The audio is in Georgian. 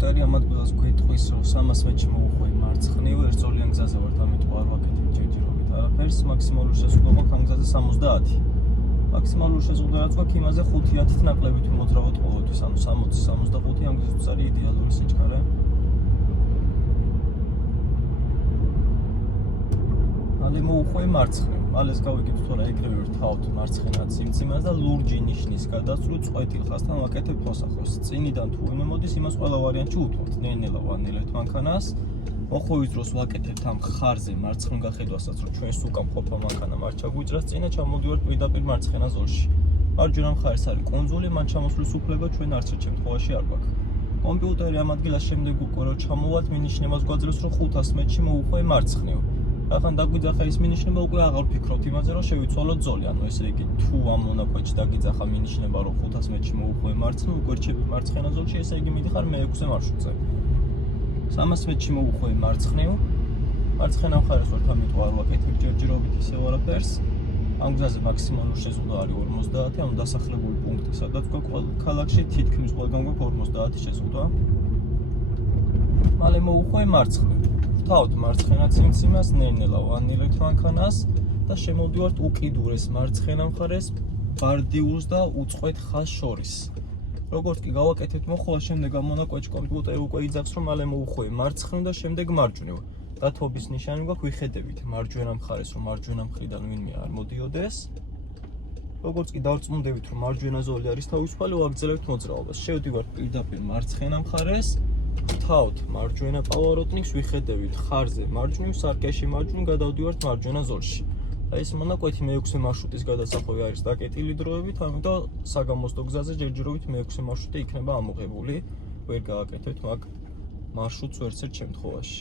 კომპიუტერი ამ ადგილას გვიტყვის, რომ 300 მეტრში მოუხვი მარცხნივ, ერთწოლიან გზაზე ვართ, ამიტომ არ ვაკეთებ ჯერჯერობით არაფერს, მაქსიმალური შესაძლებლობა აქვს ამ გზაზე 70. მაქსიმალური შესაძლებლობა რაც გვაქვს, იმაზე 5-10-ით ნაკლებით ვიმოძრავოთ ყოველთვის, ანუ 60-65 ამ გზისთვის არის იდეალური სიჩქარე. მალე მოუხვი მარცხნივ. მალე გავიგებთ თორე ეგრევე ვთავთ მარცხენა ციმციმას და ლურჯი ნიშნის გადასწრულ წყვეტილხასთან ვაკეთებ მოსახოს. წინიდან თუ ვინმე მოდის, იმას ყველა ვარიანტში უთვალთ. ნელ-ნელა ვანილებთ მანქანას. მოხვევის დროს ვაკეთებთ ამ ხარზე მარცხნივ გახედვასაც, რომ ჩვენს უკან ყოფა მანქანა არ ჩაგვიჭრას წინა, ჩამოდივართ პირდაპირ მარცხენა ზოლში. მარჯვენა მხარეს არის კუნძული, მან ჩამოსვლის უფლება ჩვენ არც ერთ შემთხვევაში არ გვაქვს. კომპიუტერი ამ ადგილას შემდეგ უკვე რომ ჩამოვალთ, მინიშნებას გვაძლევს, რომ 500 მეტრში მოუხვი მარცხნივ. ახლა დაგვიძახა ის მინიშნება, უკვე აღარ ვფიქრობთ იმაზე, რომ შევიცვალოთ ზოლი. ანუ ესე იგი, თუ ამ მონაკვეთში დაგიძახა მინიშნება, რომ 500 მეტრში მოუხვი მარცხნივ, უკვე რჩები მარცხენა ზოლში, ესე იგი მიდიხარ მე-6 მარშრუტზე. 300 მეტრში მოუხვი მარცხნივ. მარცხენა მხარეს ვართ, ამიტომ არ ვაკეთებ ჯერჯერობით ისევ არაფერს. ამ გზაზე მაქსიმალური შესაძლებლობა არის 50, ანუ დასახლებული პუნქტი, სადაც გვაქვს ქალაქში თითქმის ყველგან გვაქვს 50 შესაძლებლობა. მალე მოუხვი მარცხნივ. ვთავთ მარცხენა ციმციმას, ნელ-ნელა ვანილებთ მანქანას და შემოვდივართ უკიდურეს მარცხენა მხარეს, ბარდიულს და უწყვეტ ხაზს შორის. როგორც კი გავაკეთებთ მოხვა, შემდეგ ამ მონაკვეთში კომპიუტერი უკვე იძახს, რომ მალე მოუხვი მარცხნივ და შემდეგ მარჯვნივ. დათვობის ნიშანი გვაქვს, ვიხედებით მარჯვენა მხარეს, რომ მარჯვენა მხრიდან ვინმე არ მოდიოდეს. როგორც კი დავწმუნდებით, რომ მარჯვენა ზოლი არის თავისუფალი, ვაგრძელებთ მოძრაობას. შევდივართ პირდაპირ მარცხენა მხარეს. ვთავთ მარჯვენა პავაროტნიკს, ვიხედებით ხარზე მარჯვნივ, სარკეში მარჯვნივ, გადავდივართ მარჯვენა ზოლში. აი ეს მონაკვეთი მე-6 მარშრუტის გადასახვევი არის დაკეტილი დროებით, ამიტომ საგამოსტო გზაზე ჯერჯერობით მე-6 მარშრუტი იქნება ამოღებული. ვერ გააკეთებთ მაგ მარშრუტს ვერც ერთ შემთხვევაში.